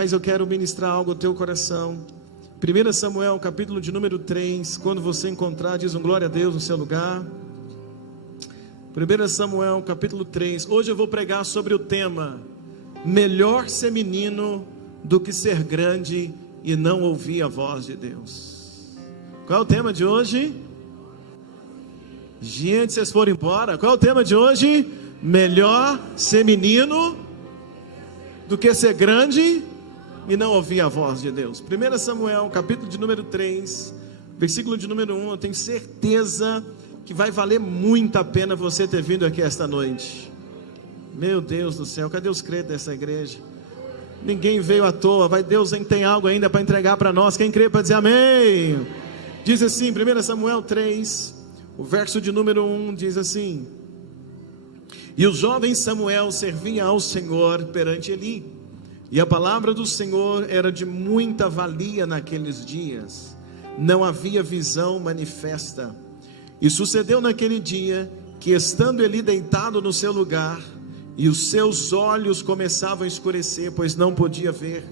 Mas eu quero ministrar algo ao teu coração. 1 Samuel, capítulo de número 3. Quando você encontrar, diz um glória a Deus no seu lugar. 1 Samuel, capítulo 3. Hoje eu vou pregar sobre o tema: melhor ser menino do que ser grande e não ouvir a voz de Deus. Qual é o tema de hoje? Gente, vocês foram embora. Qual é o tema de hoje? Melhor ser menino do que ser grande e não ouvir a voz de Deus. 1 Samuel, capítulo de número 3, versículo de número 1. Eu tenho certeza que vai valer muito a pena você ter vindo aqui esta noite. Meu Deus do céu, cadê os crentes dessa igreja? Ninguém veio à toa. Deus tem algo ainda para entregar para nós. Quem crê para dizer amém? Diz assim, 1 Samuel 3, o verso de número 1 diz assim: e o jovem Samuel servia ao Senhor perante Eli, e a palavra do Senhor era de muita valia naqueles dias. Não havia visão manifesta. E sucedeu naquele dia que, estando Eli deitado no seu lugar, e os seus olhos começavam a escurecer, pois não podia ver,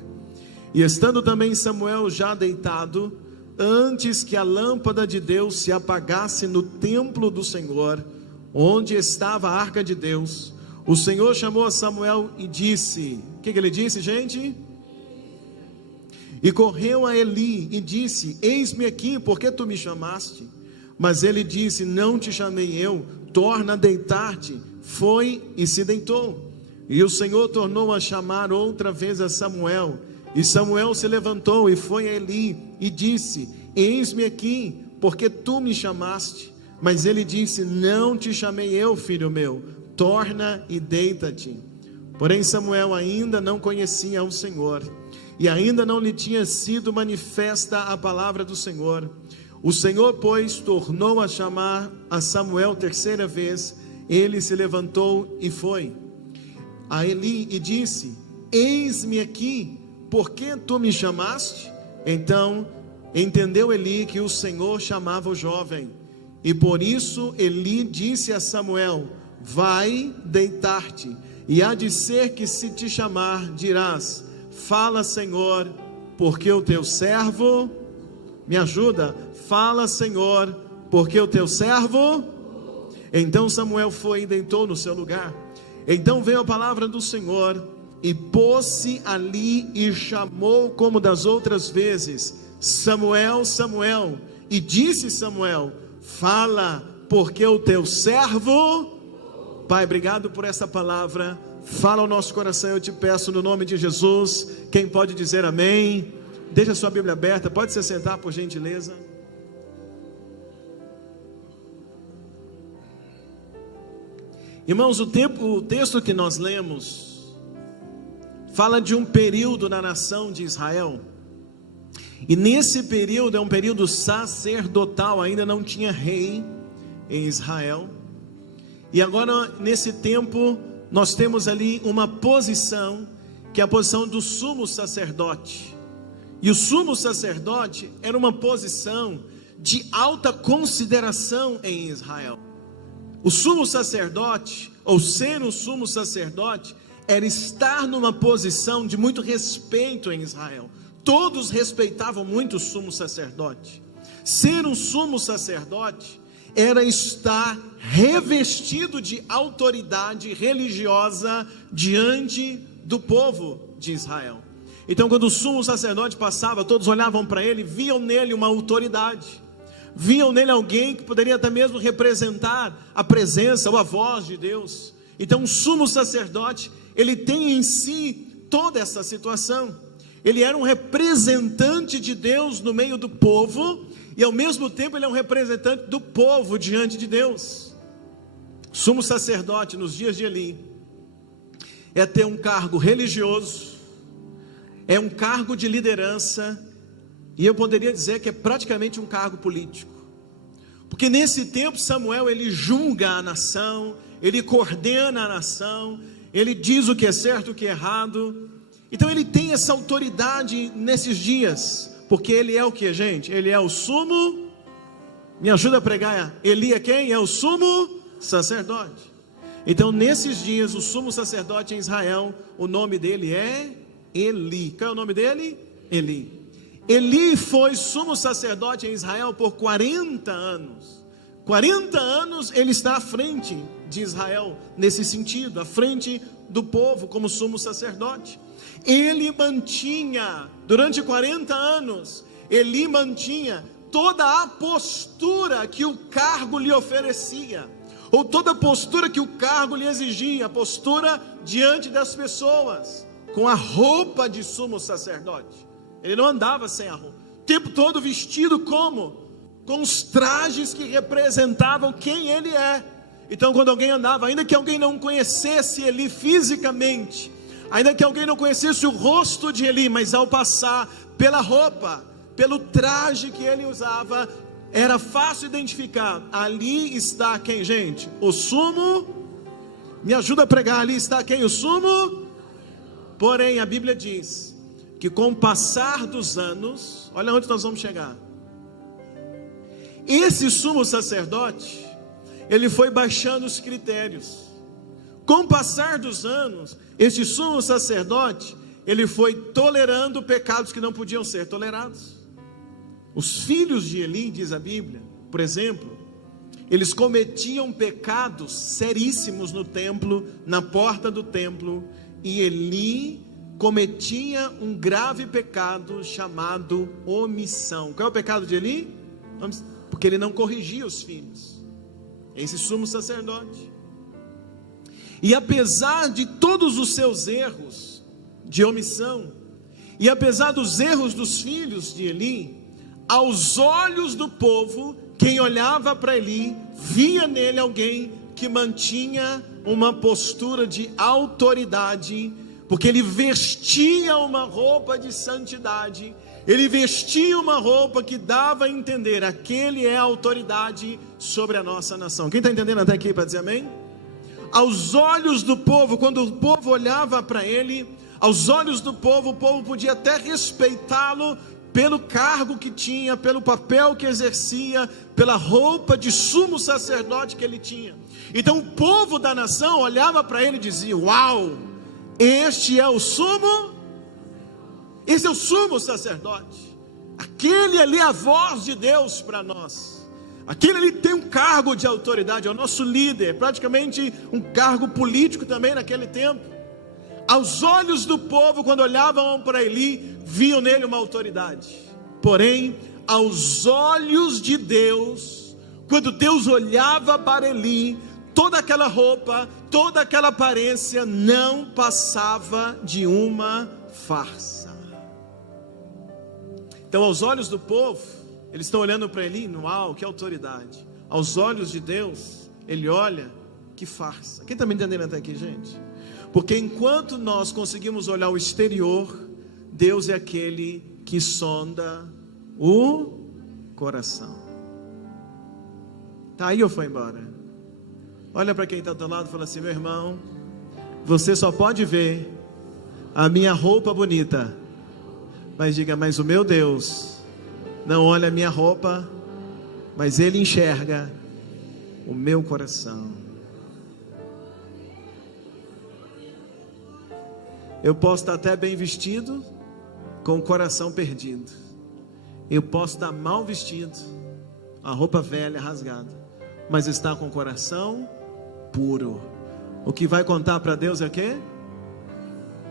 e estando também Samuel já deitado, antes que a lâmpada de Deus se apagasse no templo do Senhor, onde estava a arca de Deus, o Senhor chamou a Samuel e disse: o que ele disse, gente? E correu a Eli e disse: eis-me aqui, porque tu me chamaste? Mas ele disse: não te chamei eu, torna a deitar-te. Foi e se deitou. E o Senhor tornou a chamar outra vez a Samuel, e Samuel se levantou e foi a Eli e disse: eis-me aqui, porque tu me chamaste? Mas ele disse: não te chamei eu, filho meu, torna e deita-te. Porém Samuel ainda não conhecia o Senhor, e ainda não lhe tinha sido manifesta a palavra do Senhor. O Senhor, pois, tornou a chamar a Samuel terceira vez. Ele se levantou e foi a Eli e disse: eis-me aqui, por que tu me chamaste? Então entendeu Eli que o Senhor chamava o jovem, e por isso Eli disse a Samuel: vai deitar-te, e há de ser que, se te chamar, dirás: fala, Senhor, porque o teu servo me ajuda. Fala, Senhor, porque o teu servo. Então Samuel foi e deitou no seu lugar. Então veio a palavra do Senhor, e pôs-se ali e chamou como das outras vezes: Samuel, Samuel. E disse Samuel: fala, porque o teu servo. Pai, obrigado por essa palavra. Fala ao nosso coração, eu te peço no nome de Jesus. Quem pode dizer amém? Deixa a sua Bíblia aberta, pode se sentar por gentileza. Irmãos, o texto que nós lemos fala de um período na nação de Israel. E nesse período é um período sacerdotal, ainda não tinha rei em Israel. E agora, nesse tempo, nós temos ali uma posição, que é a posição do sumo sacerdote. E o sumo sacerdote era uma posição de alta consideração em Israel. O sumo sacerdote, ou ser um sumo sacerdote, era estar numa posição de muito respeito em Israel. Todos respeitavam muito o sumo sacerdote. Ser um sumo sacerdote era estar revestido de autoridade religiosa diante do povo de Israel. Então, quando o sumo sacerdote passava, todos olhavam para ele, viam nele uma autoridade, viam nele alguém que poderia até mesmo representar a presença ou a voz de Deus. Então, o sumo sacerdote, ele tem em si toda essa situação. Ele era um representante de Deus no meio do povo, e ao mesmo tempo ele é um representante do povo diante de Deus. Sumo sacerdote nos dias de Eli é ter um cargo religioso, é um cargo de liderança, e eu poderia dizer que é praticamente um cargo político, porque nesse tempo Samuel, ele julga a nação, ele coordena a nação, ele diz o que é certo, o que é errado. Então ele tem essa autoridade nesses dias, porque ele é o que, gente? Ele é o sumo, me ajuda a pregar, Eli é quem? É o sumo sacerdote. Então nesses dias, o sumo sacerdote em Israel, o nome dele é Eli. Qual é o nome dele? Eli. Eli foi sumo sacerdote em Israel por 40 anos. 40 anos ele está à frente de Israel, nesse sentido, à frente do povo como sumo sacerdote. Ele mantinha, durante 40 anos, Eli mantinha toda a postura que o cargo lhe oferecia, ou toda a postura que o cargo lhe exigia, a postura diante das pessoas, com a roupa de sumo sacerdote. Ele não andava sem a roupa, o tempo todo vestido como? Com os trajes que representavam quem ele é. Então quando alguém andava, ainda que alguém não conhecesse Eli fisicamente, ainda que alguém não conhecesse o rosto de Eli, mas ao passar pela roupa, pelo traje que ele usava, era fácil identificar, ali está quem, gente? O sumo, me ajuda a pregar, ali está quem? O sumo. Porém a Bíblia diz que com o passar dos anos, olha onde nós vamos chegar, esse sumo sacerdote, ele foi baixando os critérios. Com o passar dos anos, esse sumo sacerdote, ele foi tolerando pecados que não podiam ser tolerados. Os filhos de Eli, diz a Bíblia, por exemplo, eles cometiam pecados seríssimos no templo, na porta do templo, e Eli cometia um grave pecado chamado omissão. Qual é o pecado de Eli? Porque ele não corrigia os filhos. Esse sumo sacerdote. E apesar de todos os seus erros de omissão, e apesar dos erros dos filhos de Eli, aos olhos do povo, quem olhava para Eli, via nele alguém que mantinha uma postura de autoridade, porque ele vestia uma roupa de santidade, ele vestia uma roupa que dava a entender, aquele é a autoridade sobre a nossa nação. Quem está entendendo até aqui para dizer amém? Aos olhos do povo, quando o povo olhava para ele, aos olhos do povo, o povo podia até respeitá-lo pelo cargo que tinha, pelo papel que exercia, pela roupa de sumo sacerdote que ele tinha. Então o povo da nação olhava para ele e dizia: uau, este é o sumo, esse é o sumo sacerdote, aquele ali é a voz de Deus para nós, aquele ali tem um cargo de autoridade, é o nosso líder, praticamente um cargo político também naquele tempo. Aos olhos do povo, quando olhavam para Eli, viam nele uma autoridade. Porém, aos olhos de Deus, quando Deus olhava para Eli, toda aquela roupa, toda aquela aparência não passava de uma farsa. Então, aos olhos do povo, eles estão olhando para Eli, uau, que autoridade. Aos olhos de Deus, ele olha, que farsa. Quem está me entendendo até aqui, gente? Porque enquanto nós conseguimos olhar o exterior, Deus é aquele que sonda o coração. Está aí ou foi embora? Olha para quem está do lado e fala assim: meu irmão, você só pode ver a minha roupa bonita, mas diga, mas o meu Deus não olha a minha roupa, mas Ele enxerga o meu coração. Eu posso estar até bem vestido, com o coração perdido. Eu posso estar mal vestido, a roupa velha, rasgada, mas estar com o coração puro. O que vai contar para Deus é o quê?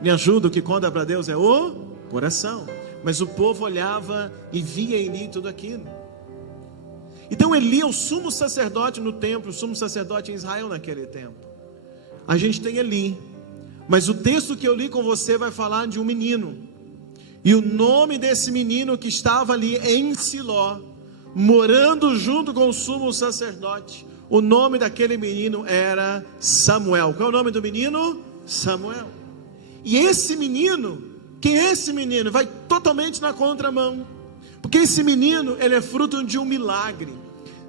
Me ajuda, o que conta para Deus é o coração. Mas o povo olhava e via em Eli tudo aquilo. Então Eli é o sumo sacerdote no templo, o sumo sacerdote em Israel naquele tempo. A gente tem Eli, mas o texto que eu li com você vai falar de um menino. E o nome desse menino que estava ali em Siló, morando junto com o sumo sacerdote, o nome daquele menino era Samuel. Qual é o nome do menino? Samuel. E esse menino, quem é esse menino? Vai totalmente na contramão. Porque esse menino, ele é fruto de um milagre.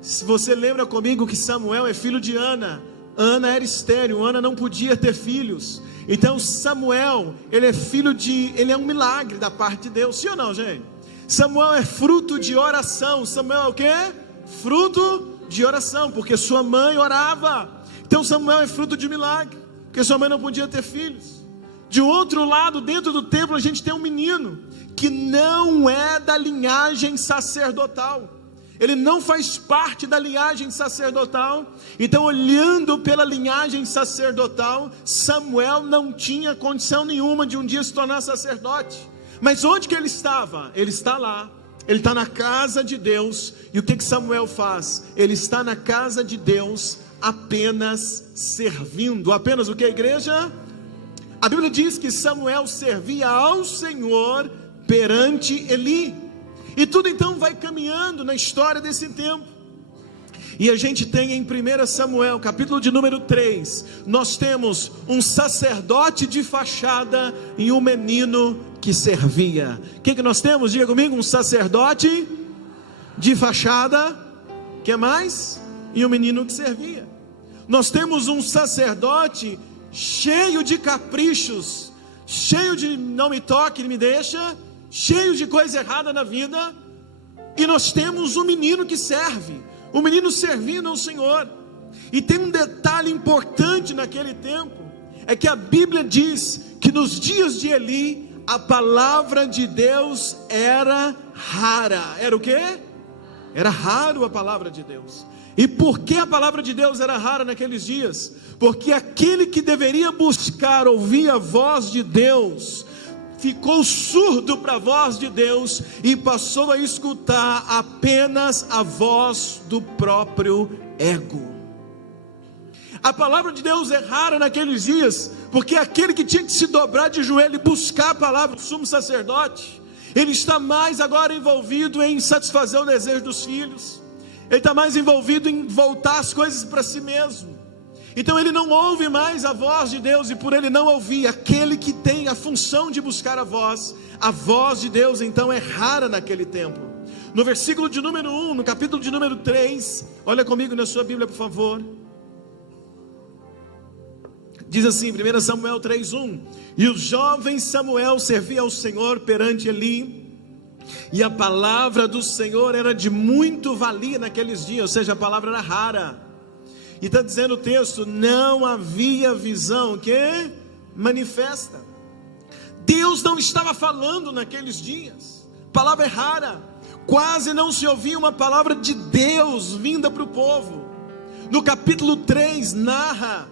Se você lembra comigo que Samuel é filho de Ana. Ana era estéril, Ana não podia ter filhos. Então Samuel, ele é um milagre da parte de Deus. Sim ou não, gente? Samuel é fruto de oração. Samuel é o quê? Fruto de oração, porque sua mãe orava. Então Samuel é fruto de milagre, porque sua mãe não podia ter filhos. De outro lado, dentro do templo, a gente tem um menino que não é da linhagem sacerdotal. Ele não faz parte da linhagem sacerdotal. Então, olhando pela linhagem sacerdotal, Samuel não tinha condição nenhuma de um dia se tornar sacerdote. Mas onde que ele estava? Ele está lá. Ele está na casa de Deus. E o que Samuel faz? Ele está na casa de Deus apenas servindo. Apenas o que, igreja? A Bíblia diz que Samuel servia ao Senhor perante Eli. E tudo então vai caminhando na história desse tempo. E a gente tem em 1 Samuel, capítulo de número 3, nós temos um sacerdote de fachada e um menino que servia. O que nós temos? Diga comigo, um sacerdote de fachada, que mais? E um menino que servia. Nós temos um sacerdote cheio de caprichos, cheio de não me toque, me deixa, cheio de coisa errada na vida. E nós temos um menino que serve, um menino servindo ao Senhor. E tem um detalhe importante naquele tempo, é que a Bíblia diz que nos dias de Eli, a palavra de Deus era rara. Era o quê? Era raro a palavra de Deus. E por que a palavra de Deus era rara naqueles dias? Porque aquele que deveria buscar ouvir a voz de Deus, ficou surdo para a voz de Deus e passou a escutar apenas a voz do próprio ego. A palavra de Deus é rara naqueles dias, porque aquele que tinha que se dobrar de joelho e buscar a palavra do sumo sacerdote, ele está mais agora envolvido em satisfazer o desejo dos filhos, ele está mais envolvido em voltar as coisas para si mesmo. Então ele não ouve mais a voz de Deus, e por ele não ouvir, aquele que tem a função de buscar a voz de Deus então é rara naquele tempo. No versículo de número 1, no capítulo de número 3, olha comigo na sua Bíblia por favor. Diz assim, 1 Samuel 3:1: E o jovem Samuel servia ao Senhor perante Eli, e a palavra do Senhor era de muito valia naqueles dias, ou seja, a palavra era rara. E está dizendo o texto, não havia visão que manifesta. Deus não estava falando naqueles dias, a palavra é rara, quase não se ouvia uma palavra de Deus vinda para o povo. No capítulo 3 narra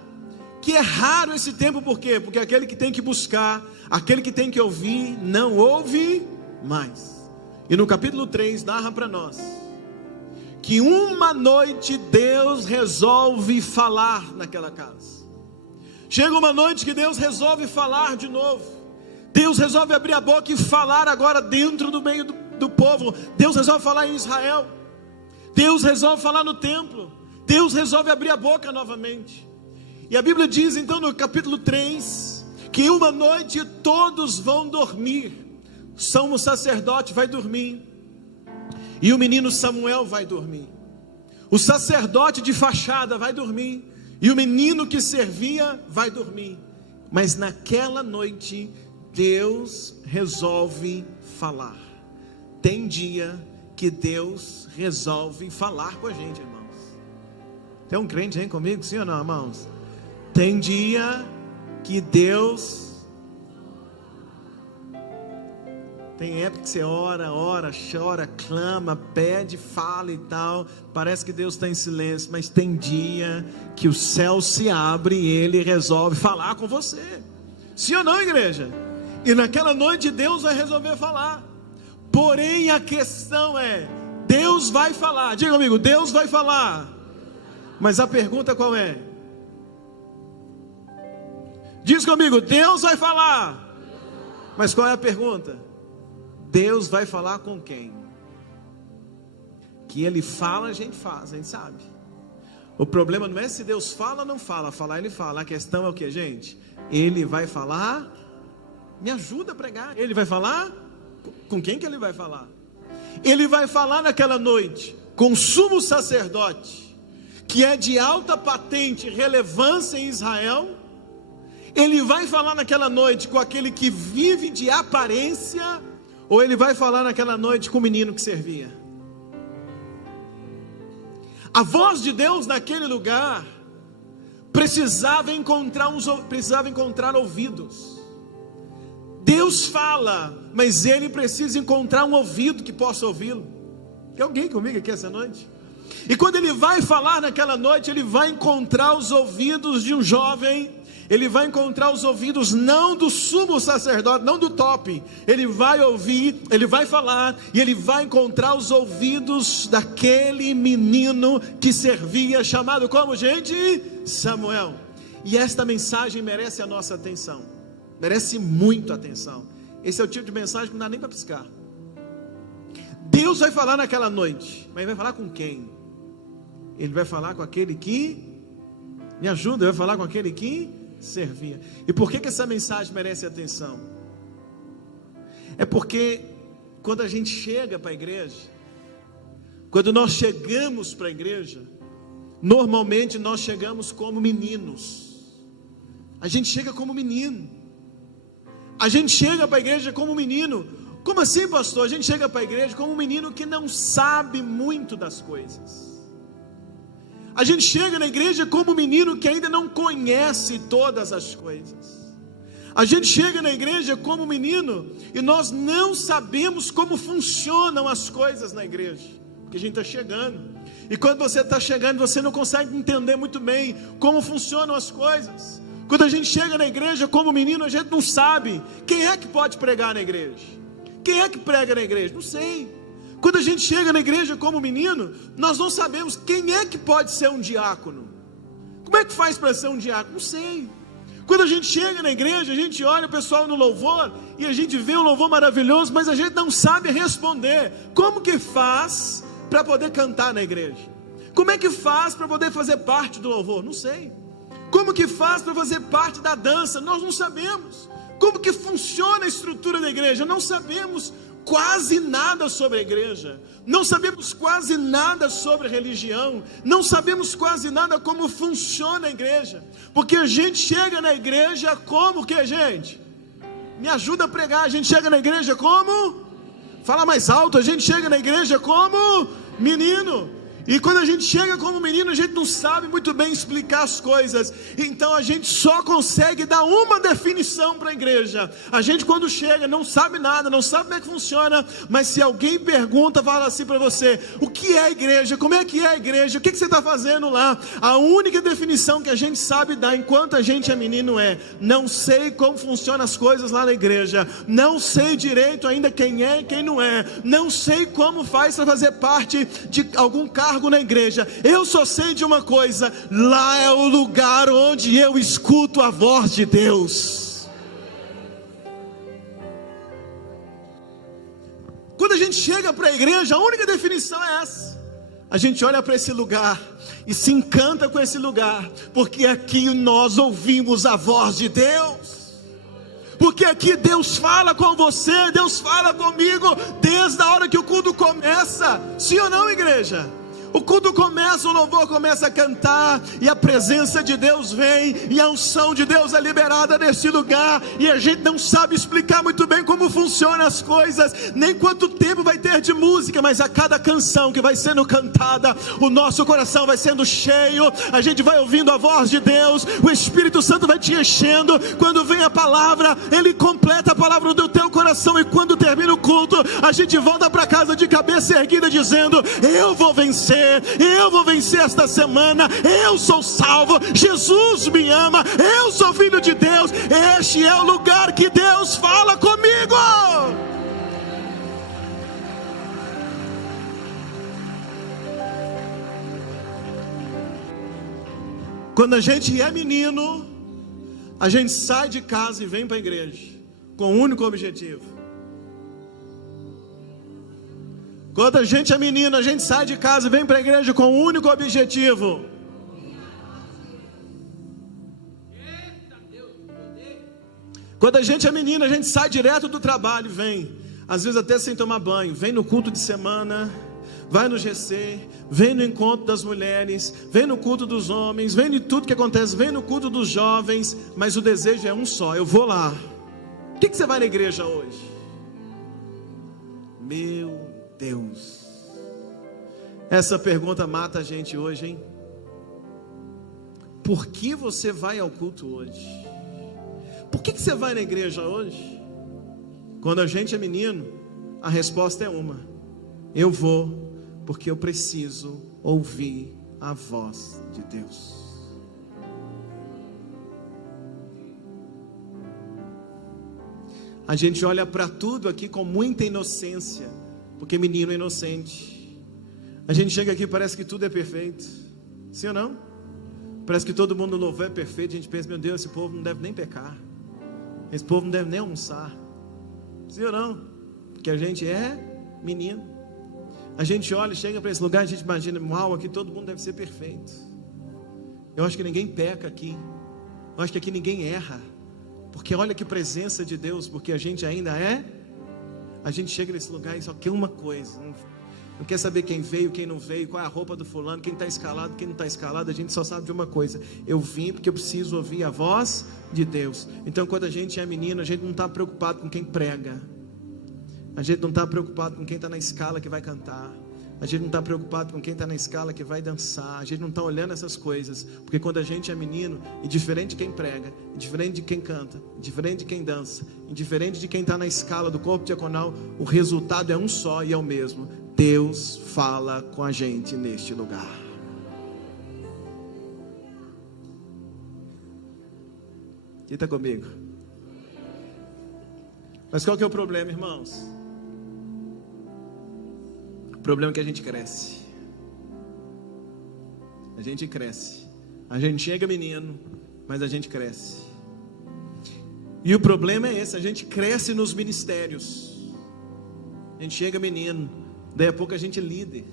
que é raro esse tempo, por quê? Porque aquele que tem que buscar, aquele que tem que ouvir, não ouve mais. E no capítulo 3 narra para nós que uma noite Deus resolve falar naquela casa. Chega uma noite que Deus resolve falar de novo. Deus resolve abrir a boca e falar agora dentro do meio do povo. Deus resolve falar em Israel. Deus resolve falar no templo. Deus resolve abrir a boca novamente. E a Bíblia diz então no capítulo 3, que uma noite todos vão dormir. O sumo sacerdote vai dormir, e o menino Samuel vai dormir. O sacerdote de fachada vai dormir, e o menino que servia vai dormir. Mas naquela noite Deus resolve falar. Tem dia que Deus resolve falar com a gente, irmãos. Tem um crente aí comigo, sim ou não, irmãos? Tem dia que Deus... Tem época que você ora, chora, clama, pede, fala e tal. Parece que Deus está em silêncio. Mas tem dia que o céu se abre e Ele resolve falar com você. Sim ou não, igreja? E naquela noite Deus vai resolver falar. Porém a questão é, Deus vai falar. Diga comigo, Deus vai falar. Mas a pergunta qual é? Diz comigo, Deus vai falar. Mas qual é a pergunta? Deus vai falar com quem? Que Ele fala, a gente faz, a gente sabe. O problema não é se Deus fala ou não fala. Falar Ele fala. A questão é o que, gente? Ele vai falar. Me ajuda a pregar. Ele vai falar? Com quem que Ele vai falar? Ele vai falar naquela noite com o sumo sacerdote, que é de alta patente e relevância em Israel. Ele vai falar naquela noite com aquele que vive de aparência, ou Ele vai falar naquela noite com o menino que servia? A voz de Deus naquele lugar precisava encontrar ouvidos. Deus fala, mas ele precisa encontrar um ouvido que possa ouvi-lo. Tem alguém comigo aqui essa noite? E quando ele vai falar naquela noite, ele vai encontrar os ouvidos de um jovem. Ele vai encontrar os ouvidos não do sumo sacerdote, não do top. Ele vai ouvir, ele vai falar, e ele vai encontrar os ouvidos daquele menino que servia, chamado como, gente? Samuel. E esta mensagem merece a nossa atenção, merece muito atenção. Esse é o tipo de mensagem que não dá nem para piscar. Deus vai falar naquela noite, mas ele vai falar com quem? Ele vai falar com aquele que, me ajuda, ele vai falar com aquele que servia. E por que essa mensagem merece atenção? É porque quando a gente chega para a igreja, quando nós chegamos para a igreja, normalmente nós chegamos como meninos. A gente chega como menino. A gente chega para a igreja como menino. Como assim, pastor? A gente chega para a igreja como um menino que não sabe muito das coisas. A gente chega na igreja como um menino que ainda não conhece todas as coisas. A gente chega na igreja como um menino e nós não sabemos como funcionam as coisas na igreja, porque a gente está chegando. E quando você está chegando, você não consegue entender muito bem como funcionam as coisas. Quando a gente chega na igreja como menino, a gente não sabe quem é que pode pregar na igreja. Quem é que prega na igreja? Não sei. Quando a gente chega na igreja como menino, nós não sabemos quem é que pode ser um diácono. Como é que faz para ser um diácono? Não sei. Quando a gente chega na igreja, a gente olha o pessoal no louvor e a gente vê um louvor maravilhoso, mas a gente não sabe responder. Como que faz para poder cantar na igreja? Como é que faz para poder fazer parte do louvor? Não sei. Como que faz para fazer parte da dança? Nós não sabemos. Como que funciona a estrutura da igreja? Não sabemos quase nada sobre a igreja, não sabemos quase nada sobre a religião, não sabemos quase nada como funciona a igreja, porque a gente chega na igreja como que, gente? Me ajuda a pregar. A gente chega na igreja como? Fala mais alto. A gente chega na igreja como? Menino. E quando a gente chega como menino, a gente não sabe muito bem explicar as coisas. Então a gente só consegue dar uma definição para a igreja. A gente quando chega não sabe nada, não sabe como é que funciona. Mas se alguém pergunta, fala assim para você: o que é a igreja? Como é que é a igreja? O que você está fazendo lá? A única definição que a gente sabe dar enquanto a gente é menino é: não sei como funcionam as coisas lá na igreja. Não sei direito ainda quem é e quem não é. Não sei como faz para fazer parte de algum cargo na igreja. Eu só sei de uma coisa: lá é o lugar onde eu escuto a voz de Deus. Quando a gente chega para a igreja, a única definição é essa. A gente olha para esse lugar e se encanta com esse lugar, porque aqui nós ouvimos a voz de Deus. Porque aqui Deus fala com você, Deus fala comigo desde a hora que o culto começa. Sim ou não, igreja? O culto começa, o louvor começa a cantar, e a presença de Deus vem, e a unção de Deus é liberada nesse lugar, e a gente não sabe explicar muito bem como funcionam as coisas, nem quanto tempo vai ter de música, mas a cada canção que vai sendo cantada, o nosso coração vai sendo cheio, a gente vai ouvindo a voz de Deus, o Espírito Santo vai te enchendo. Quando vem a palavra, Ele completa a palavra do teu coração, e quando termina o culto, a gente volta para casa de cabeça erguida, dizendo: eu vou vencer esta semana, eu sou salvo, Jesus me ama, eu sou filho de Deus. Este é o lugar que Deus fala comigo. Quando a gente é menino, a gente sai de casa e vem para a igreja com um único objetivo. Quando a gente é menino, a gente sai de casa e vem para a igreja com um único objetivo. Quando a gente é menino, a gente sai direto do trabalho e vem, às vezes até sem tomar banho, vem no culto de semana, vai no GC, vem no encontro das mulheres, vem no culto dos homens, vem em tudo que acontece, vem no culto dos jovens, mas o desejo é um só: eu vou lá. Por que você vai na igreja hoje? Meu Deus, essa pergunta mata a gente hoje, hein? Por que você vai ao culto hoje? Por que você vai na igreja hoje? Quando a gente é menino, a resposta é uma: eu vou, porque eu preciso ouvir a voz de Deus. A gente olha para tudo aqui com muita inocência, porque menino é inocente. A gente chega aqui e parece que tudo é perfeito. Sim ou não? Parece que todo mundo no louvor é perfeito. A gente pensa, meu Deus, esse povo não deve nem pecar, esse povo não deve nem almoçar. Sim ou não? Porque a gente é menino. A gente olha e chega para esse lugar, a gente imagina, uau, aqui todo mundo deve ser perfeito. Eu acho que ninguém peca aqui. Eu acho que aqui ninguém erra. Porque olha que presença de Deus, porque a gente ainda é. A gente chega nesse lugar e só quer uma coisa. Não quer saber quem veio, quem não veio, qual é a roupa do fulano, quem está escalado, quem não está escalado. A gente só sabe de uma coisa: eu vim porque eu preciso ouvir a voz de Deus. Então quando a gente é menino, a gente não está preocupado com quem prega. A gente não está preocupado com quem está na escala que vai cantar. A gente não está preocupado com quem está na escala que vai dançar. A gente não está olhando essas coisas. Porque quando a gente é menino, indiferente de quem prega, indiferente de quem canta, indiferente de quem dança, indiferente de quem está na escala do corpo diaconal, o resultado é um só e é o mesmo: Deus fala com a gente neste lugar. Quem está comigo? Mas qual que é o problema, irmãos? O problema é que a gente cresce. A gente cresce. A gente chega menino, mas a gente cresce. E o problema é esse: a gente cresce nos ministérios. A gente chega menino, daí a pouco a gente é líder.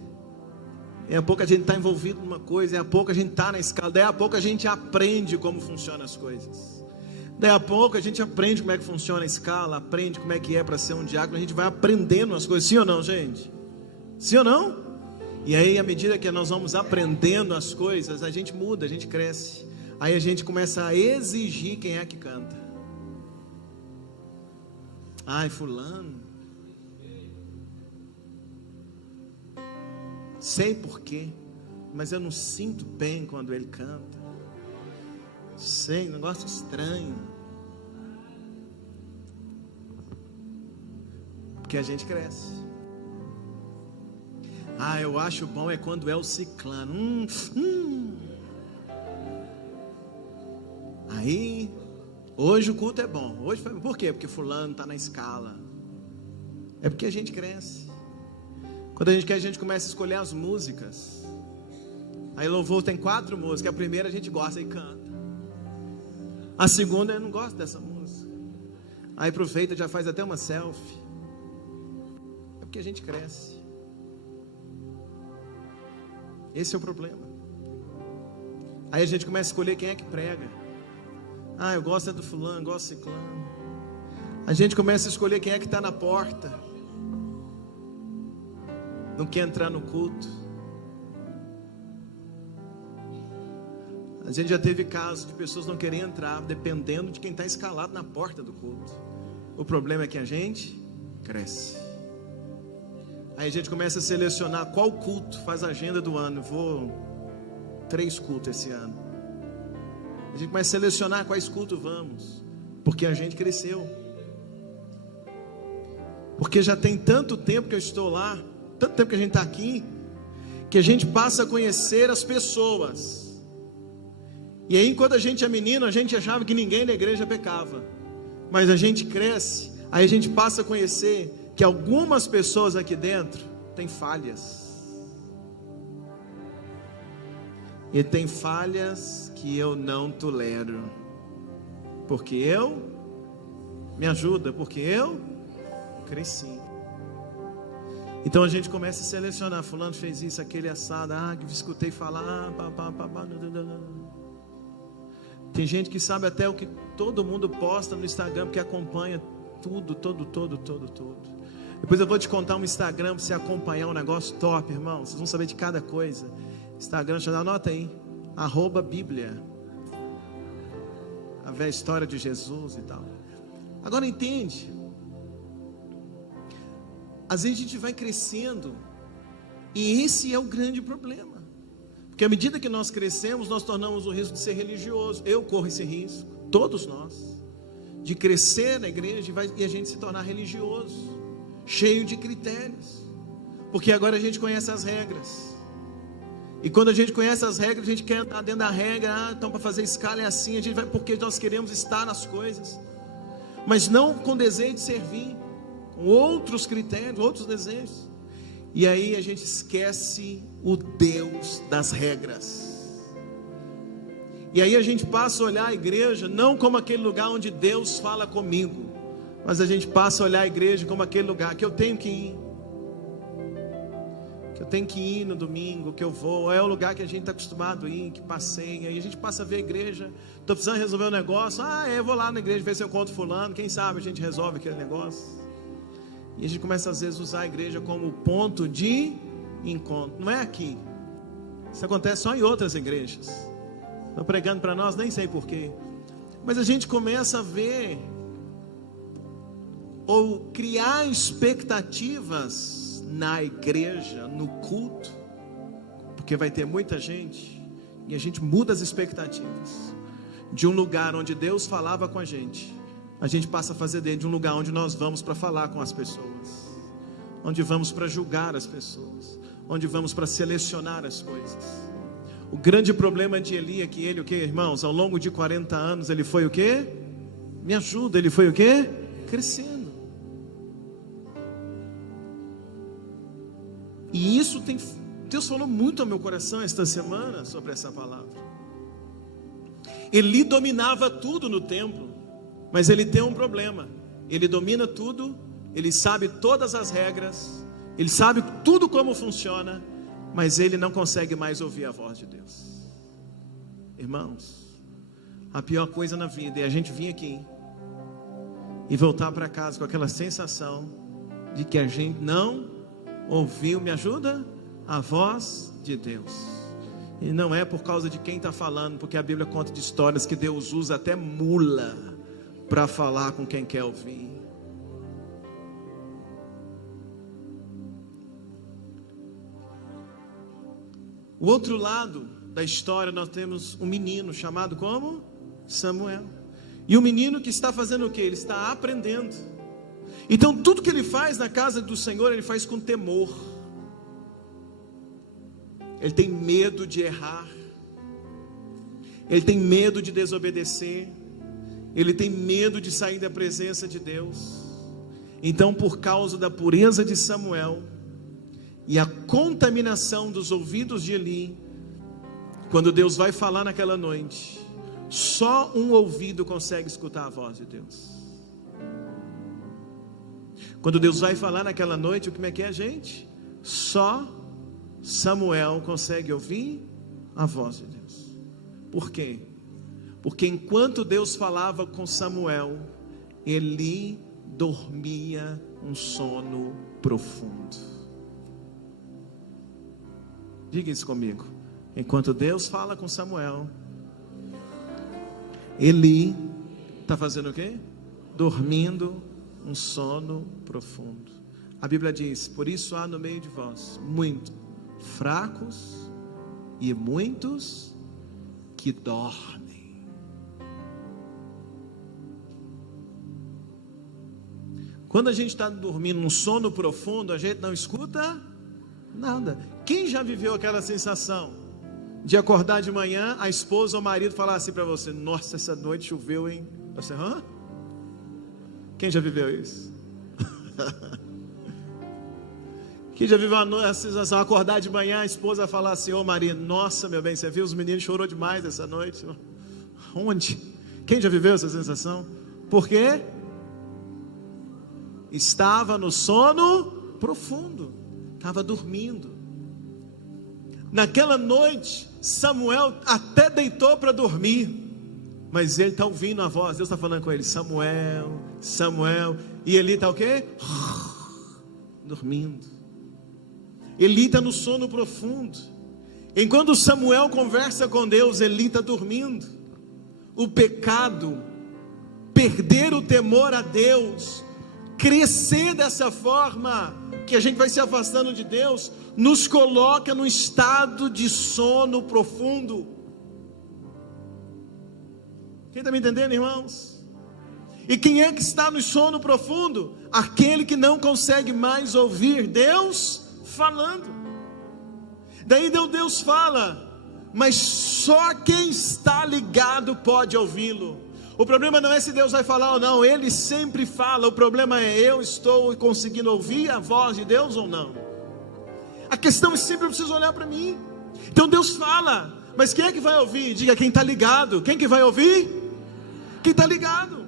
Daí a pouco a gente está envolvido numa coisa. Daí a pouco a gente está na escala. Daí a pouco a gente aprende como funcionam as coisas. Daí a pouco a gente aprende como é que funciona a escala. Aprende como é que é para ser um diácono. A gente vai aprendendo as coisas. Sim ou não, gente? Sim ou não? E aí, à medida que nós vamos aprendendo as coisas, a gente muda, a gente cresce. Aí a gente começa a exigir quem é que canta. Ai, fulano, sei porquê, mas eu não sinto bem quando ele canta. Sei, negócio estranho. Porque a gente cresce. Ah, eu acho bom é quando é o ciclano. Aí, hoje o culto é bom. Hoje foi, por quê? Porque fulano está na escala. É porque a gente cresce. Quando a gente começa a escolher as músicas. Aí louvor tem 4 músicas. A primeira a gente gosta e canta. A segunda eu não gosto dessa música. Aí aproveita e já faz até uma selfie. É porque a gente cresce. Esse é o problema. Aí a gente começa a escolher quem é que prega. Ah, eu gosto do fulano, gosto do ciclano. A gente começa a escolher quem é que está na porta. Não quer entrar no culto. A gente já teve casos de pessoas não querem entrar, dependendo de quem está escalado na porta do culto. O problema é que a gente cresce. Aí a gente começa a selecionar qual culto faz a agenda do ano. Vou 3 cultos esse ano. A gente começa a selecionar quais cultos vamos, porque a gente cresceu. Porque já tem tanto tempo que eu estou lá, tanto tempo que a gente está aqui, que a gente passa a conhecer as pessoas. E aí, quando a gente é menino, a gente achava que ninguém da igreja pecava. Mas a gente cresce, aí a gente passa a conhecer que algumas pessoas aqui dentro têm falhas. E tem falhas que eu não tolero. Porque eu me ajuda, porque eu cresci. Então a gente começa a selecionar. Fulano fez isso, aquele assado. Ah, que escutei falar. Tem gente que sabe até o que todo mundo posta no Instagram, porque acompanha tudo. Depois eu vou te contar um Instagram para você acompanhar um negócio top, irmão. Vocês vão saber de cada coisa. Instagram, anota aí, @Bíblia. A velha história de Jesus e tal. Agora entende. Às vezes a gente vai crescendo, e esse é o grande problema. Porque à medida que nós crescemos, nós tornamos o risco de ser religioso. Eu corro esse risco, todos nós. de crescer na igreja e a gente se tornar religioso, cheio de critérios, porque agora a gente conhece as regras. E quando a gente conhece as regras, a gente quer entrar dentro da regra. Então para fazer escala é assim, a gente vai porque nós queremos estar nas coisas, mas não com desejo de servir, com outros critérios, outros desejos. E aí a gente esquece o Deus das regras. E aí a gente passa a olhar a igreja não como aquele lugar onde Deus fala comigo, mas a gente passa a olhar a igreja como aquele lugar que eu tenho que ir, no domingo, que eu vou, é o lugar que a gente está acostumado a ir, que passeia. Aí a gente passa a ver a igreja, estou precisando resolver um negócio, eu vou lá na igreja ver se eu encontro fulano, quem sabe a gente resolve aquele negócio. E a gente começa às vezes a usar a igreja como ponto de encontro. Não é aqui, isso acontece só em outras igrejas. Estão pregando para nós, nem sei porquê, mas a gente começa a ver ou criar expectativas na igreja, no culto, porque vai ter muita gente, e a gente muda as expectativas de um lugar onde Deus falava com a gente passa a fazer dele de um lugar onde nós vamos para falar com as pessoas, onde vamos para julgar as pessoas, onde vamos para selecionar as coisas. O grande problema de Eli é que ele, o que, irmãos? Ao longo de 40 anos, ele foi o que? Me ajuda, ele foi o que? Crescendo. E isso Deus falou muito ao meu coração esta semana sobre essa palavra. Eli dominava tudo no templo, mas ele tem um problema. Ele domina tudo, ele sabe todas as regras, ele sabe tudo como funciona, mas ele não consegue mais ouvir a voz de Deus. Irmãos, a pior coisa na vida é a gente vir aqui e voltar para casa com aquela sensação de que a gente não ouviu, me ajuda? A voz de Deus. E não é por causa de quem está falando, porque a Bíblia conta de histórias que Deus usa até mula para falar com quem quer ouvir. O outro lado da história, nós temos um menino chamado como? Samuel. E o menino que está fazendo o que? Ele está aprendendo. Então tudo que ele faz na casa do Senhor, ele faz com temor. Ele tem medo de errar, ele tem medo de desobedecer, ele tem medo de sair da presença de Deus. Então, por causa da pureza de Samuel e a contaminação dos ouvidos de Eli, quando Deus vai falar naquela noite, só um ouvido consegue escutar a voz de Deus. Quando Deus vai falar naquela noite, como é que é, gente? Só Samuel consegue ouvir a voz de Deus. Por quê? Porque enquanto Deus falava com Samuel, Eli dormia um sono profundo. Diga isso comigo. Enquanto Deus fala com Samuel, Eli está fazendo o quê? Dormindo um sono profundo. A Bíblia diz: por isso há no meio de vós muitos fracos e muitos que dormem. Quando a gente está dormindo um sono profundo, a gente não escuta nada. Quem já viveu aquela sensação de acordar de manhã, a esposa ou o marido falar assim para você: nossa, essa noite choveu, hein? Você, hã? Quem já viveu isso? Quem já viveu a sensação, acordar de manhã, a esposa falar assim: ô marido, nossa, meu bem, você viu, os meninos chorou demais essa noite. Onde? Quem já viveu essa sensação? Por quê? Estava no sono profundo, estava dormindo. Naquela noite, Samuel até deitou para dormir, mas ele está ouvindo a voz, Deus está falando com ele: Samuel, Samuel. E Eli está o quê? Dormindo. Eli está no sono profundo. Enquanto Samuel conversa com Deus, Eli está dormindo. O pecado, perder o temor a Deus, crescer dessa forma que a gente vai se afastando de Deus, nos coloca num estado de sono profundo. Quem está me entendendo, irmãos? E quem é que está no sono profundo? Aquele que não consegue mais ouvir Deus falando. Daí Deus fala, mas só quem está ligado pode ouvi-lo. O problema não é se Deus vai falar ou não, Ele sempre fala. O problema é, eu estou conseguindo ouvir a voz de Deus ou não? A questão é sempre, eu preciso olhar para mim. Então Deus fala, mas quem é que vai ouvir? Diga, quem está ligado. Quem que vai ouvir? Quem está ligado.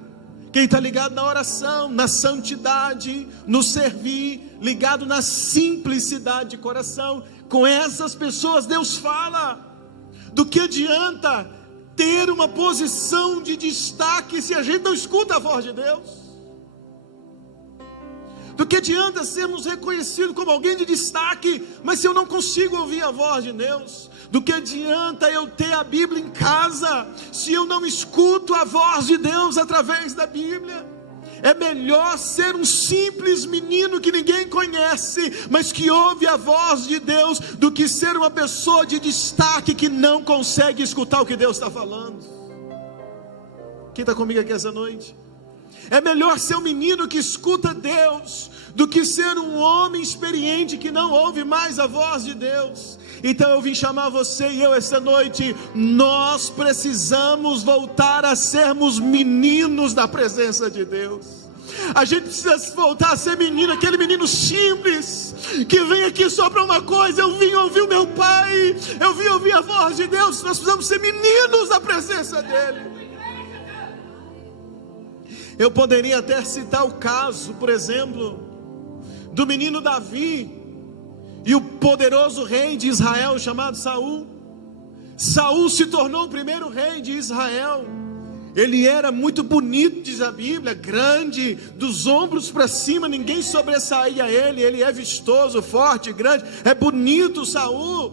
Quem está ligado na oração, na santidade, no servir, ligado na simplicidade de coração. Com essas pessoas Deus fala. Do que adianta ter uma posição de destaque se a gente não escuta a voz de Deus? Do que adianta sermos reconhecidos como alguém de destaque, mas se eu não consigo ouvir a voz de Deus? Do que adianta eu ter a Bíblia em casa, se eu não escuto a voz de Deus através da Bíblia? É melhor ser um simples menino que ninguém conhece, mas que ouve a voz de Deus, do que ser uma pessoa de destaque que não consegue escutar o que Deus está falando. Quem está comigo aqui essa noite? É melhor ser um menino que escuta Deus, do que ser um homem experiente que não ouve mais a voz de Deus. Então eu vim chamar você e eu essa noite. Nós precisamos voltar a sermos meninos da presença de Deus. A gente precisa voltar a ser menino, aquele menino simples, que vem aqui só para uma coisa: eu vim ouvir o meu pai, eu vim ouvir a voz de Deus. Nós precisamos ser meninos da presença dEle. Eu poderia até citar o caso, por exemplo, do menino Davi e o poderoso rei de Israel chamado Saul. Saul se tornou o primeiro rei de Israel. Ele era muito bonito, diz a Bíblia, grande, dos ombros para cima, ninguém sobressaía ele. Ele é vistoso, forte, grande, é bonito Saul.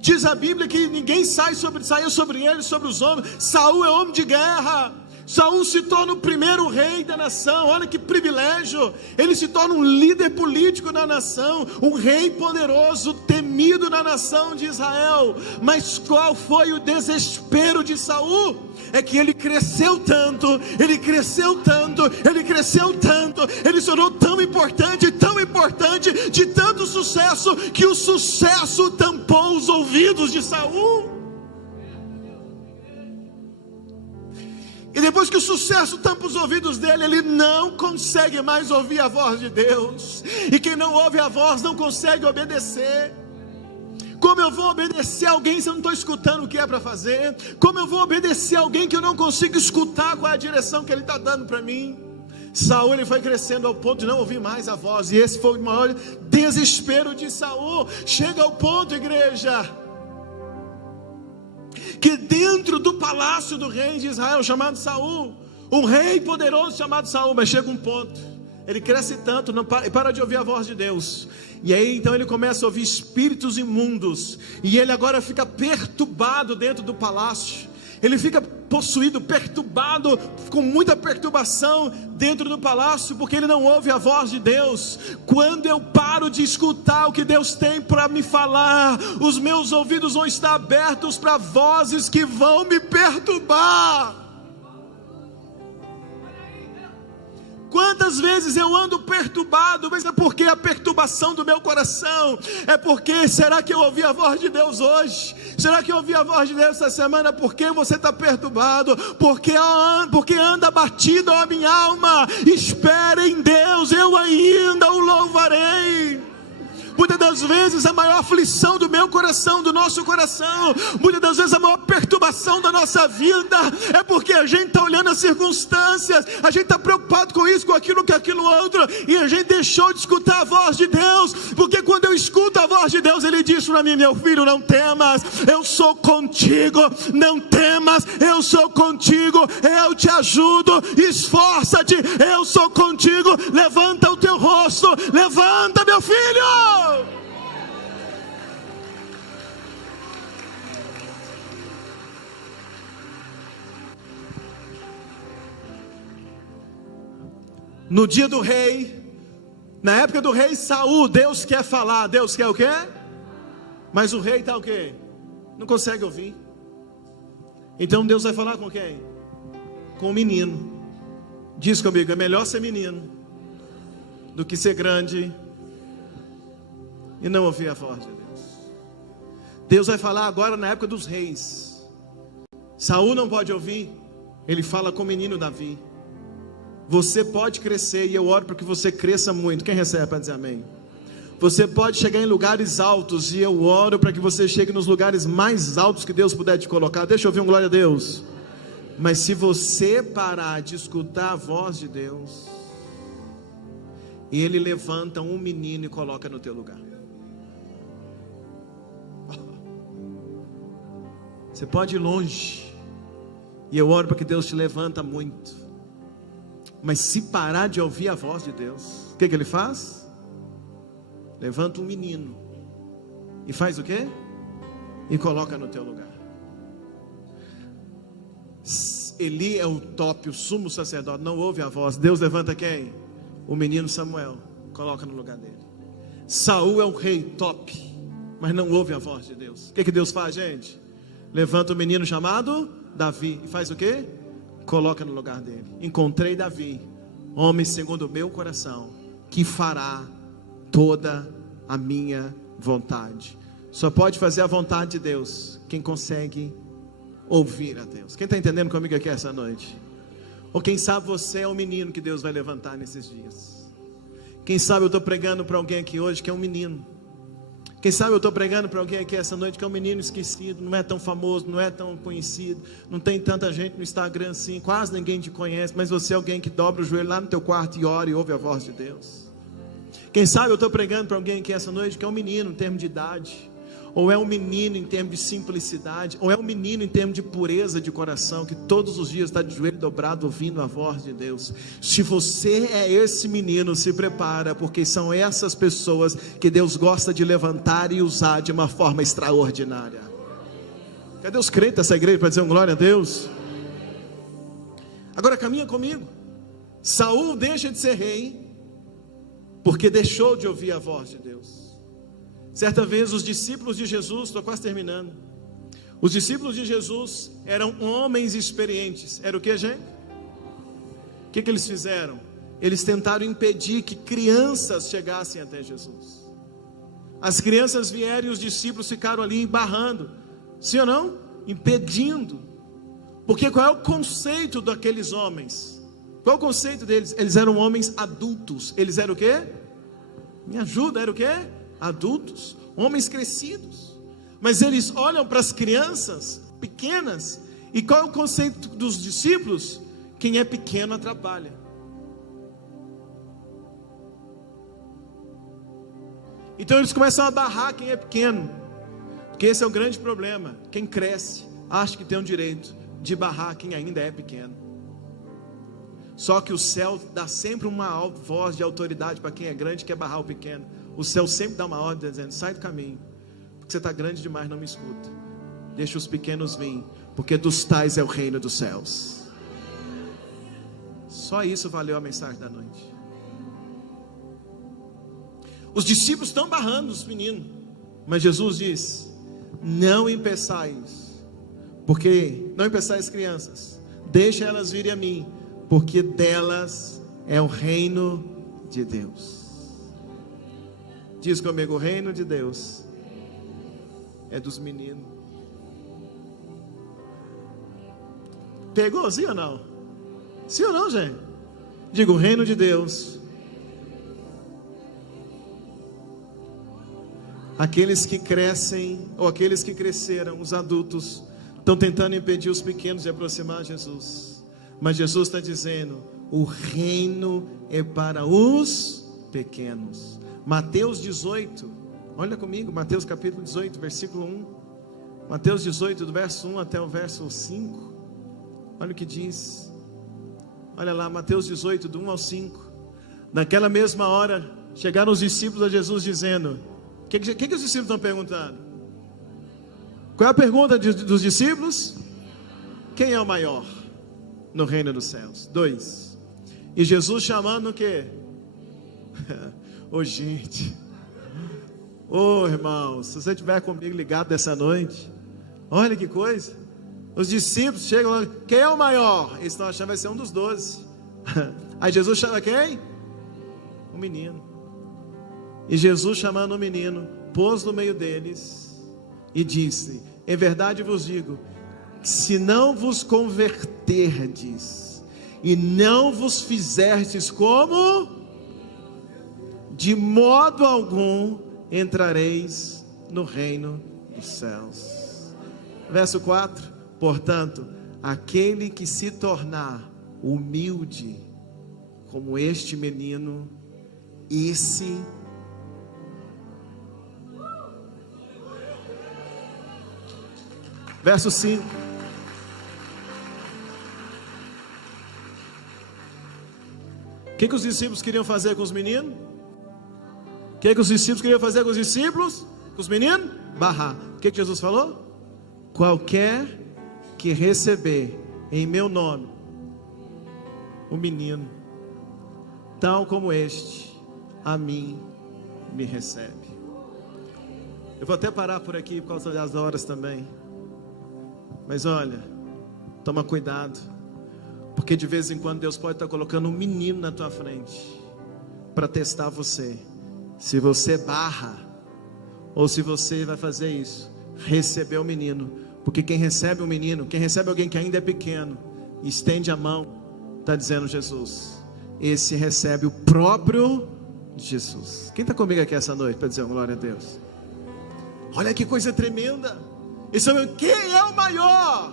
Diz a Bíblia que ninguém saia sobre ele, sobre os homens. Saul é homem de guerra. Saul se torna o primeiro rei da nação. Olha que privilégio. Ele se torna um líder político na nação, um rei poderoso, temido na nação de Israel. Mas qual foi o desespero de Saul? É que ele cresceu tanto, ele cresceu tanto, ele cresceu tanto, ele se tornou tão importante, de tanto sucesso, que o sucesso tampou os ouvidos de Saul. E depois que o sucesso tampa os ouvidos dele, ele não consegue mais ouvir a voz de Deus. E quem não ouve a voz não consegue obedecer. Como eu vou obedecer alguém se eu não estou escutando o que é para fazer? Como eu vou obedecer alguém que eu não consigo escutar qual é a direção que ele está dando para mim? Saul, ele foi crescendo ao ponto de não ouvir mais a voz. E esse foi o maior desespero de Saul. Chega ao ponto, igreja, que dentro do palácio do rei de Israel chamado Saul, um rei poderoso chamado Saul, mas chega um ponto, ele cresce tanto, e para de ouvir a voz de Deus. E aí então ele começa a ouvir espíritos imundos, e ele agora fica perturbado dentro do palácio. Ele fica possuído, perturbado, com muita perturbação dentro do palácio, porque ele não ouve a voz de Deus. Quando eu paro de escutar o que Deus tem para me falar, os meus ouvidos vão estar abertos para vozes que vão me perturbar. Quantas vezes eu ando perturbado, mas é porque a perturbação do meu coração, é porque, será que eu ouvi a voz de Deus hoje? Será que eu ouvi a voz de Deus essa semana? Por que você está perturbado? Porque anda abatido a minha alma. Espere em Deus, eu ainda o louvarei. Muitas das vezes a maior aflição do meu coração, do nosso coração, muitas das vezes a maior perturbação da nossa vida, é porque a gente está olhando as circunstâncias, a gente está preocupado com isso, com aquilo outro, e a gente deixou de escutar a voz de Deus. Porque quando eu escuto a voz de Deus, Ele diz para mim: meu filho, não temas, eu sou contigo. Não temas, eu sou contigo, eu te ajudo. Esforça-te, eu sou contigo. Levanta o teu rosto, levanta, meu filho. No dia do rei, na época do rei Saul, Deus quer falar. Deus quer o quê? Mas o rei está o quê? Não consegue ouvir. Então Deus vai falar com quem? Com o menino. Diz comigo, é melhor ser menino do que ser grande e não ouvir a voz de Deus. Deus vai falar agora na época dos reis. Saul não pode ouvir, ele fala com o menino Davi. Você pode crescer, e eu oro para que você cresça muito. Quem recebe para dizer amém? Você pode chegar em lugares altos, e eu oro para que você chegue nos lugares mais altos que Deus puder te colocar. Deixa eu ouvir um glória a Deus. Mas se você parar de escutar a voz de Deus, Ele levanta um menino e coloca no teu lugar. Você pode ir longe, e eu oro para que Deus te levanta muito. Mas se parar de ouvir a voz de Deus, o que Ele faz? Levanta um menino e faz o quê? E coloca no teu lugar. Eli é o top, o sumo sacerdote, não ouve a voz. Deus levanta quem? O menino Samuel, coloca no lugar dele. Saul é o rei top, mas não ouve a voz de Deus. O que Deus faz, gente? Levanta o menino chamado Davi e faz o quê? Coloca no lugar dele. Encontrei Davi, homem segundo o meu coração, que fará toda a minha vontade. Só pode fazer a vontade de Deus quem consegue ouvir a Deus. Quem está entendendo comigo aqui essa noite? Ou quem sabe você é o menino que Deus vai levantar nesses dias. Quem sabe eu estou pregando para alguém aqui hoje que é um menino. Quem sabe eu estou pregando para alguém aqui essa noite que é um menino esquecido, não é tão famoso, não é tão conhecido, não tem tanta gente no Instagram assim, quase ninguém te conhece, mas você é alguém que dobra o joelho lá no teu quarto e ora e ouve a voz de Deus. Quem sabe eu estou pregando para alguém aqui essa noite que é um menino em termos de idade, ou é um menino em termos de simplicidade, ou é um menino em termos de pureza de coração, que todos os dias está de joelho dobrado ouvindo a voz de Deus. Se você é esse menino, se prepara, porque são essas pessoas que Deus gosta de levantar e usar de uma forma extraordinária. Cadê os crentes dessa igreja para dizer um glória a Deus? Agora caminha comigo. Saul deixa de ser rei porque deixou de ouvir a voz de Deus. Certa vez os discípulos de Jesus, estou quase terminando, os discípulos de Jesus eram homens experientes. Era o que, gente? O que eles fizeram? Eles tentaram impedir que crianças chegassem até Jesus. As crianças vieram e os discípulos ficaram ali embarrando, sim ou não? Impedindo. Porque qual é o conceito daqueles homens? Qual é o conceito deles? Eles eram homens adultos. Eles eram o quê? Me ajuda, era o quê? Adultos, homens crescidos. Mas eles olham para as crianças pequenas. E qual é o conceito dos discípulos? Quem é pequeno atrapalha. Então eles começam a barrar quem é pequeno, porque esse é o grande problema. Quem cresce acha que tem o direito de barrar quem ainda é pequeno. Só que o céu dá sempre uma voz de autoridade para quem é grande, que é barrar o pequeno. O céu sempre dá uma ordem dizendo: sai do caminho, porque você está grande demais, não me escuta. Deixa os pequenos vir, porque dos tais é o reino dos céus. Só isso valeu a mensagem da noite. Os discípulos estão barrando os meninos, mas Jesus diz: não impeçais, porque não impeçais crianças, deixa elas virem a mim, porque delas é o reino de Deus. Diz comigo: o reino de Deus é dos meninos. Pegou, sim ou não? Sim ou não, gente? Diga: o reino de Deus. Aqueles que crescem, ou aqueles que cresceram, os adultos, estão tentando impedir os pequenos de aproximar a Jesus. Mas Jesus está dizendo: o reino é para os pequenos. Mateus 18, olha comigo, Mateus capítulo 18, versículo 1. Mateus 18, do verso 1 até o verso 5. Olha o que diz. Olha lá, Mateus 18, do 1 ao 5. Naquela mesma hora, chegaram os discípulos a Jesus dizendo: o que os discípulos estão perguntando? Qual é a pergunta dos discípulos? Quem é o maior no reino dos céus? 2. E Jesus chamando o quê? Gente, irmão, se você estiver comigo ligado dessa noite, olha que coisa. Os discípulos chegam lá: quem é o maior? Eles estão achando que vai ser um dos 12. Aí Jesus chama quem? O menino. E Jesus, chamando o menino, pôs no meio deles e disse: em verdade vos digo, se não vos converterdes e não vos fizerdes como, de modo algum entrareis no reino dos céus. Verso 4: portanto, aquele que se tornar humilde como este menino, esse verso 5. O que os discípulos queriam fazer com os meninos? O que os discípulos queriam fazer com os discípulos? Com os meninos? Barrar. O que Jesus falou? Qualquer que receber em meu nome o menino, tal como este, a mim me recebe. Eu vou até parar por aqui por causa das horas também. Mas olha, toma cuidado, porque de vez em quando Deus pode estar colocando um menino na tua frente para testar você. Se você barra, ou se você vai fazer isso, receber o menino. Porque quem recebe o menino, quem recebe alguém que ainda é pequeno, estende a mão, está dizendo Jesus, esse recebe o próprio Jesus. Quem está comigo aqui essa noite para dizer glória a Deus? Olha que coisa tremenda. Quem é o maior?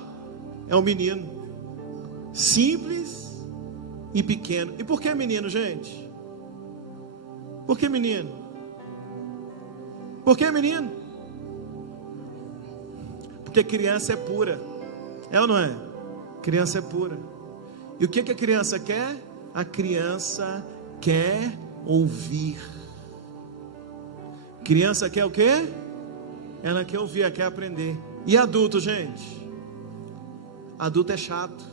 É o menino, simples e pequeno. E por que menino, gente? Por que menino? Por que menino? Porque criança é pura, é ou não é? Criança é pura. E o que a criança quer? A criança quer ouvir. Criança quer o quê? Ela quer ouvir, ela quer aprender. E adulto, gente? Adulto é chato.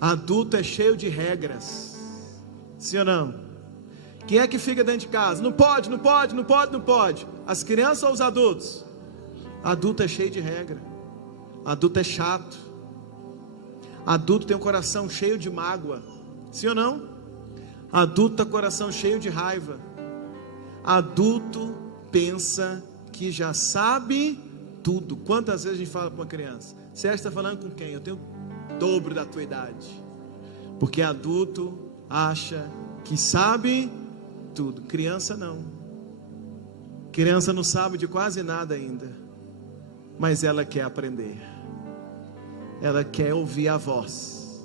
Adulto é cheio de regras. Sim ou não? Quem é que fica dentro de casa? Não pode, não pode, não pode, não pode. As crianças ou os adultos? Adulto é cheio de regra. Adulto é chato. Adulto tem um coração cheio de mágoa. Sim ou não? Adulto tem um coração cheio de raiva. Adulto pensa que já sabe tudo. Quantas vezes a gente fala para uma criança: você está falando com quem? Eu tenho o dobro da tua idade. Porque adulto acha que sabe tudo. Criança não. Criança não sabe de quase nada ainda, mas ela quer aprender. Ela quer ouvir a voz.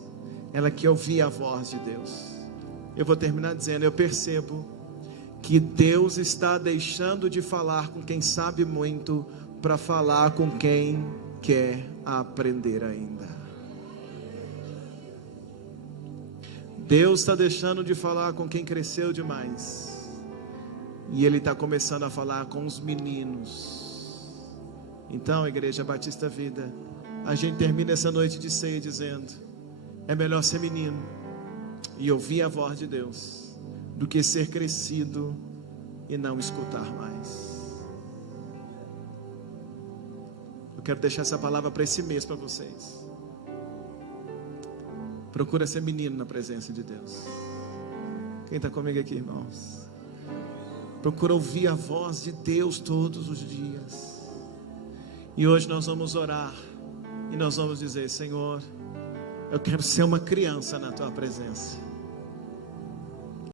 Ela quer ouvir a voz de Deus. Eu vou terminar dizendo: eu percebo que Deus está deixando de falar com quem sabe muito para falar com quem quer aprender ainda. Deus está deixando de falar com quem cresceu demais, e Ele está começando a falar com os meninos. Então, Igreja Batista Vida, a gente termina essa noite de ceia dizendo: é melhor ser menino e ouvir a voz de Deus do que ser crescido e não escutar mais. Eu quero deixar essa palavra para esse mês para vocês. Procura ser menino na presença de Deus. Quem está comigo aqui, irmãos? Procura ouvir a voz de Deus todos os dias. E hoje nós vamos orar e nós vamos dizer: Senhor, eu quero ser uma criança na tua presença.